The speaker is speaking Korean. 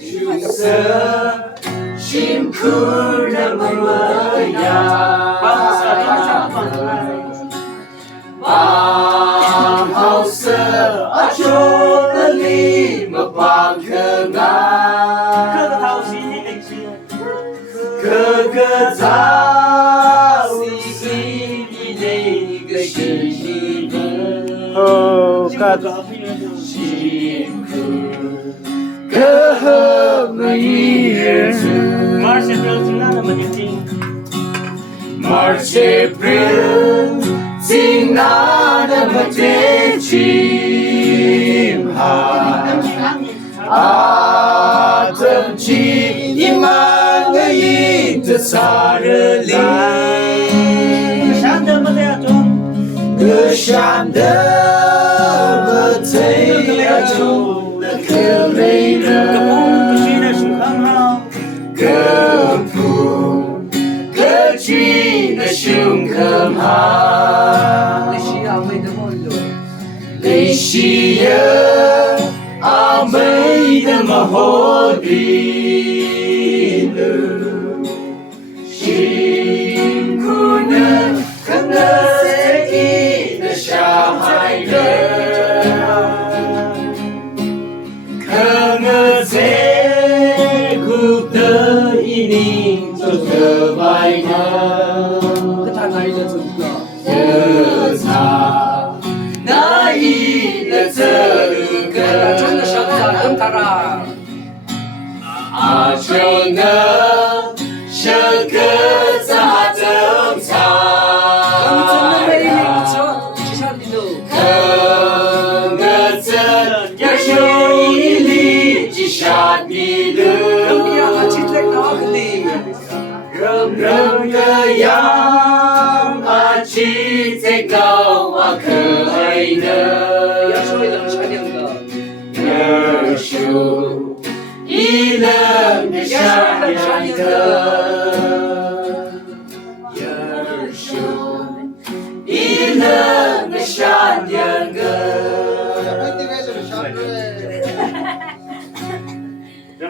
주서 심쿵을 먹어야 마음하우스 아초들이 먹방크나 그거 다우시니 내가 시시는 심쿵 그 예수 March-April tingnan matechimhan Atam chi imang ngayin ta sarali Gashanda mataya chung na kalaina Kapung Kachi na siyong kamhan Leishiya amay na mahodinu Shimkuna kanaseki na siyahai na Kangasek gupta ining tukamay na 아정아 셔그자 정사야 강가자 야쇼이리 지샤니르 럼럼가양 아치테가와 그아이는 여쇼 이름 샤니가 여쇼